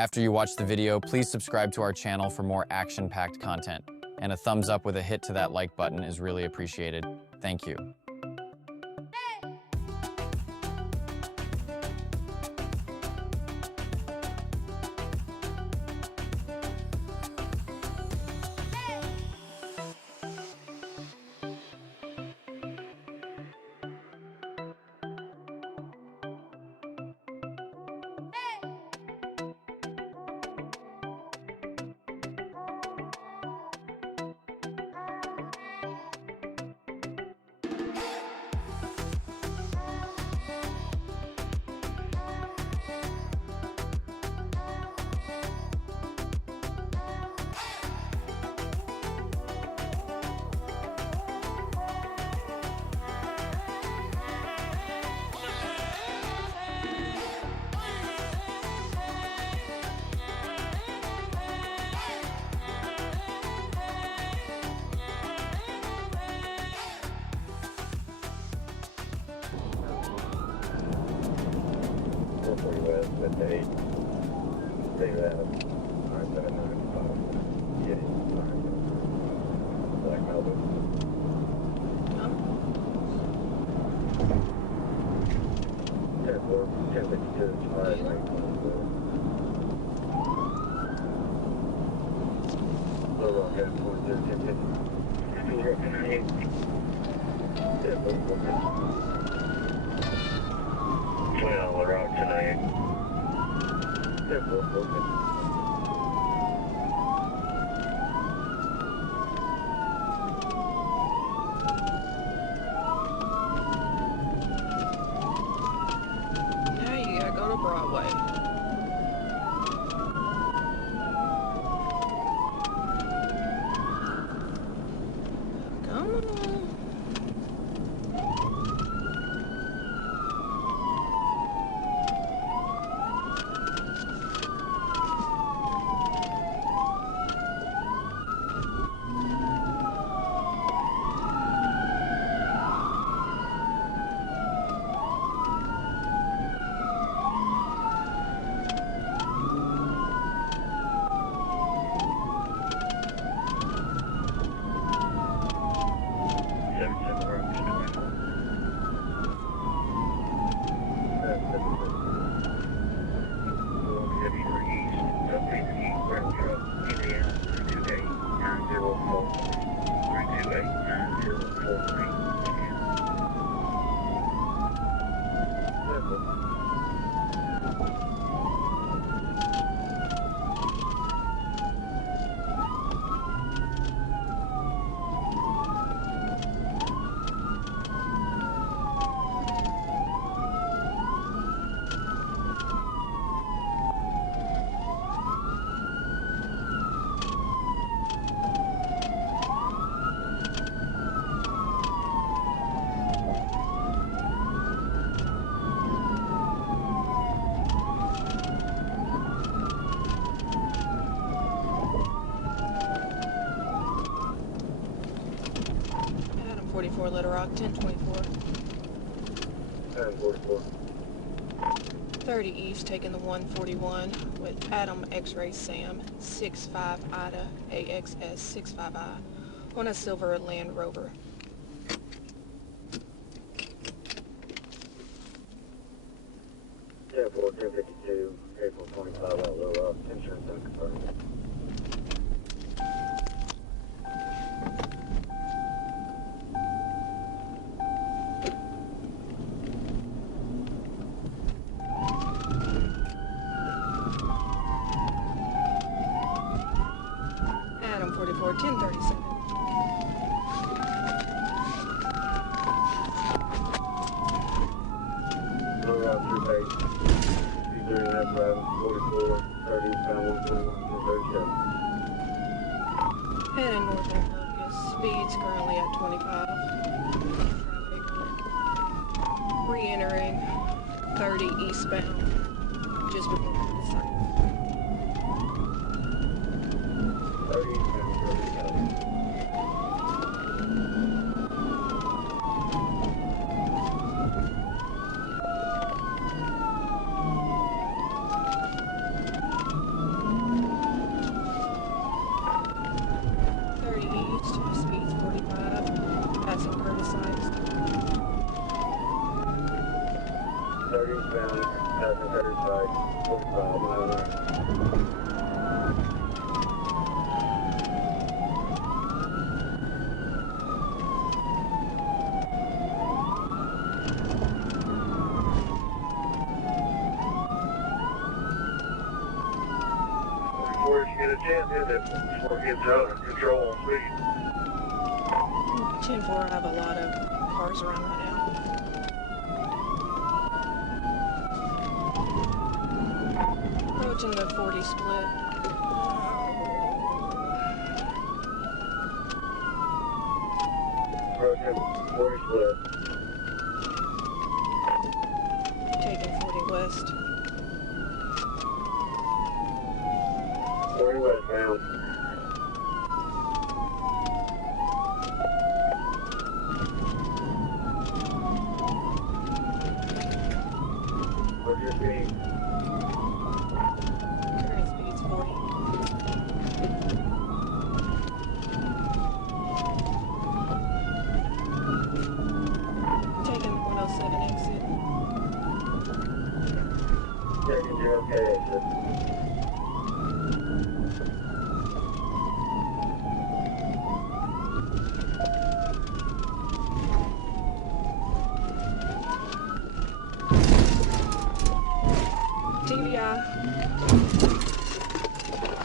After you watch the video, please subscribe to our channel for more action-packed content. And a thumbs up with a hit to that like button is really appreciated. Thank you. With the 8, stay that up. 979, yeah, Black Melbourne. Yeah, 1052, July 924. Low rock at 42, 1050. Still rocking 8. Yeah, both rocking. 12 rock tonight. Yeah, both rocking. Now you gotta go to Broadway. Come on. Adam 44 Little Rock 1024. 1044. 30 East taking the 141 with Adam X-Ray Sam 65 Ida AXS 65I on a silver Land Rover. Yeah, 1052, April 25 out Little Rock, insurance unconfirmed. Adam 44 1037. Little Rock, 3 base, 3 and a half driving, 44, 30, pound 141, 1037. Heading north on Lucas. Speeds currently at 25. Re-entering 30 eastbound just before the site. 30, pound 30. Before you get a chance, hit it before it gets out of control on speed. 10-4, I have a lot of cars around right now. Approaching the 40 split. Approaching 40 split. Taking 40 west. 40 westbound. What's your speed? Current speed's 40. Taking 107 exit. Taking your okay exit. TBI.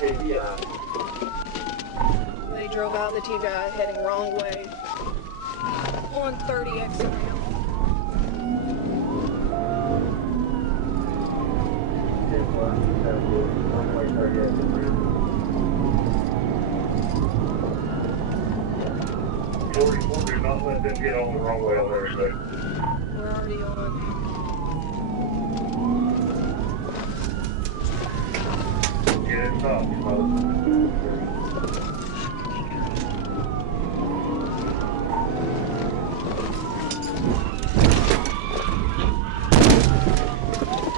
KBI. They drove out the TBI heading wrong way. On 30 exit ramp. Runway 30 exit ramp. 44, do not let them get on the wrong way on there, so. We're already on. Get it stopped, smoke.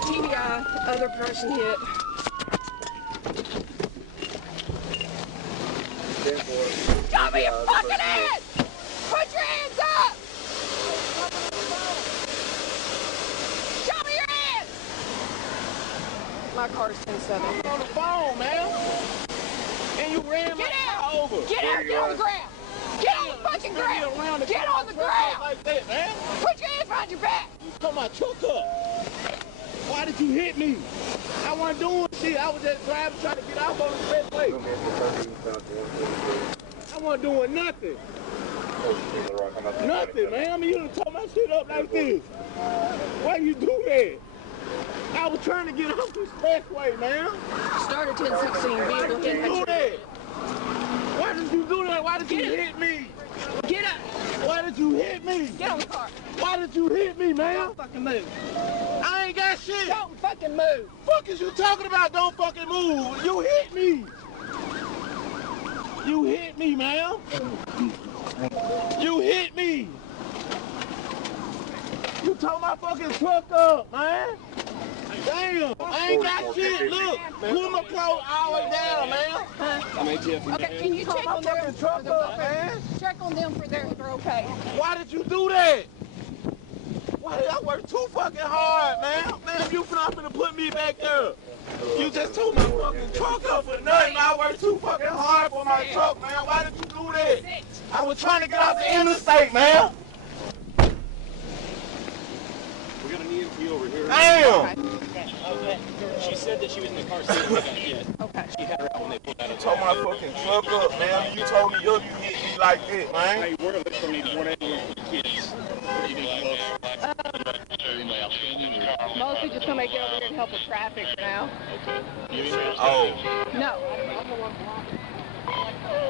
TBI, other person hit. 10-4. Show me your fucking hands! Put your hands up! Show me your hands! My car's 10-7. On the phone, man. And you ran my car over. Get out! Get on the ground! Get on the fucking ground! Get on the ground! Like that, man. Put your hands behind your back! You took my truck up. Why did you hit me? I wasn't doing shit. I was just driving, trying to get out on the expressway. I wasn't doing nothing. Nothing, man. I mean, you done tore my shit up like this. Why you do that? I was trying to get off the expressway, man. Started 10-16 Why vehicle did you hit. do that? Why did you do that? Why did you hit me? Get up! Why did you hit me? Get on the car! Why did you hit me, man? Don't fucking move! I ain't got shit. Don't fucking move! Fuck is you talking about? Don't fucking move. You hit me. You hit me, man. You hit me. You tore my fucking truck up, man. Damn, I ain't got shit. Look, pull my clothes all the way down, man. Okay, can you check on their Truck up, man. check on them for their they're okay? Why did you do that? Why did I work too fucking hard, man? Man, if you finna put me back there. You just tore my fucking truck up for nothing. I worked too fucking hard for my truck, man. Why did you do that? I was trying to get off the interstate, man. We're gonna need you over here. Damn. She said that she was in the car seat when we got hit. Okay. She had her out when they pulled out of Tore my fucking truck up, man. You told me up, you hit me like that, man. Hey, we're looking for need one ambulance for the kids. What do you think, Mostly just gonna make it over here to help with traffic for now. Oh. No.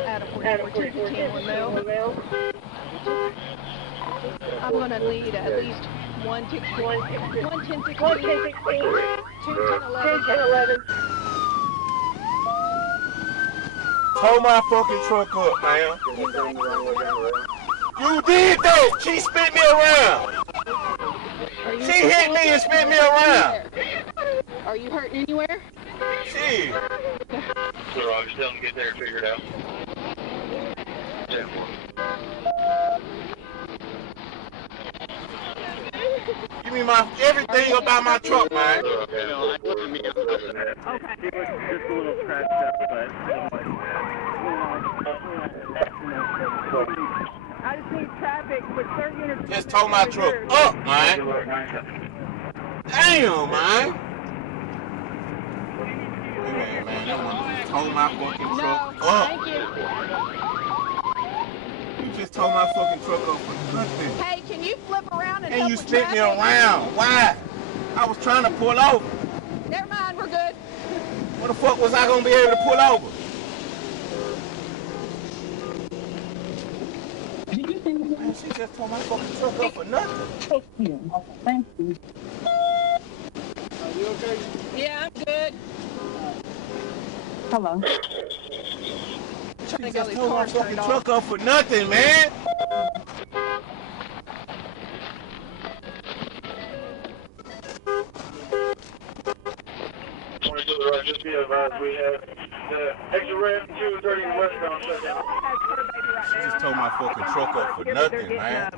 At a 44 one mil. I'm gonna need at least 1 10 16, 2 10 11. Tore my fucking truck up, man. You did that. She spit me around. She hit me and spit me around. Are you hurt anywhere? Shit. So I was telling them to get there and figure it out. 10-4. Give me my everything about my truck, man. You know, I looked at me. He was just a little scratched up, but I just need traffic with 30 units. Just tow my truck up, man. Damn, man. Man, that one just towed my fucking truck up. Thank you. You just towed my fucking truck up for nothing. Hey, can you flip around and And help you with spit me traffic? around. Why? I was trying to pull over. Never mind, we're good. What the fuck was I gonna be able to pull over? Man, she just towed my fucking truck up for nothing. Thank you. Are you okay? Yeah, I'm good. Hello. She Trying to get just these towed my cars fucking turned off. truck up for nothing, man. Just be advised, we have the extra ramp 230 westbound shut down. She just towed my fucking truck up for nothing, man.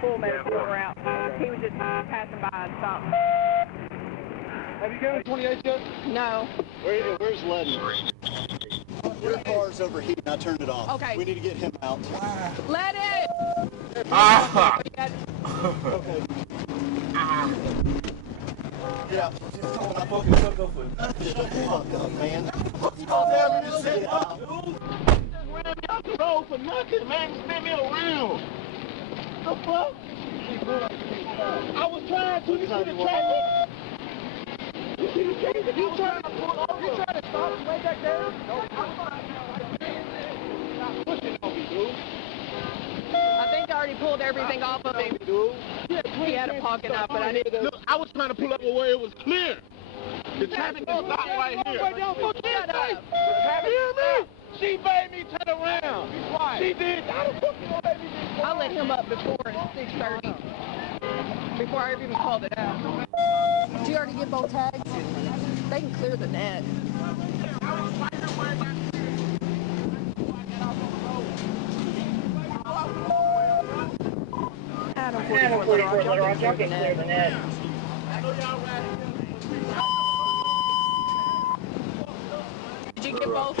Full medical route. He was just passing by and stopped. Have you got 28 yet? No. Where's Letty? Your car's overheating. I turned it off. Okay. We need to get him out. Let it! Ah! Okay. Yeah. Just towed my fucking truck up for nothing. Shut the fuck up, man. You don't tell me to sit up, dude. Just ran me out the road for nothing, man. Just spin me around. The fuck? I was trying to. You see the traffic? You see the traffic? You trying to pull over? You trying to stop way back there? No. Stop pushing on me, dude. I think I already pulled everything off of him. He had a pocket knife, but I didn't. Look, I was trying to pull over where it was clear. The traffic is stopped right here. Shut up. The traffic, hear me? She made me turn around. Be quiet. She did. How the fuck you gonna make me be quiet? I let him up before at 6:30. Before I even called it out. Did you already get both tags? They can clear the net. Adam 44 Little Rock, y'all can clear the net. Did you get both?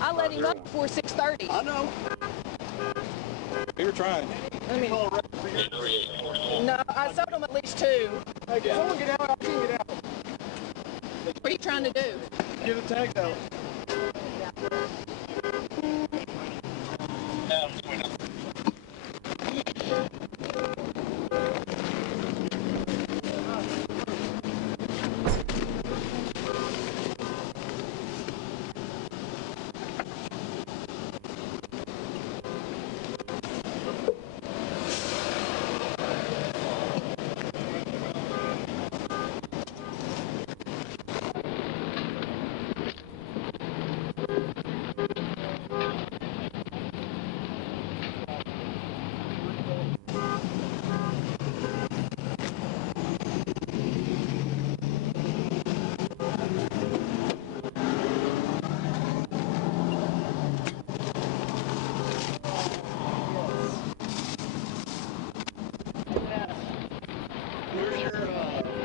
I let him up before 6:30. I know. We were trying. I mean, no, I sold him at least 2. Someone get out. I can't get out. What are you trying to do? Get the tags out. Where's your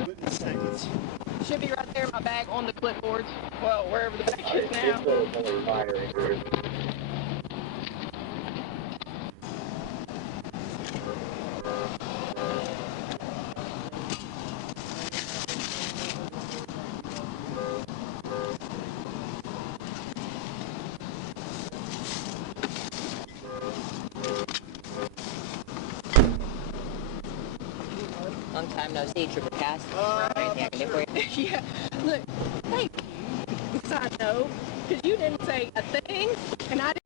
witness statements? should be right there in my bag on the clipboards. Well, wherever the bag is now. Long time no see, Trooper Cass. Anything I can do for you? Yeah, look, thank you. Because I know, because you didn't say a thing, and I didn't.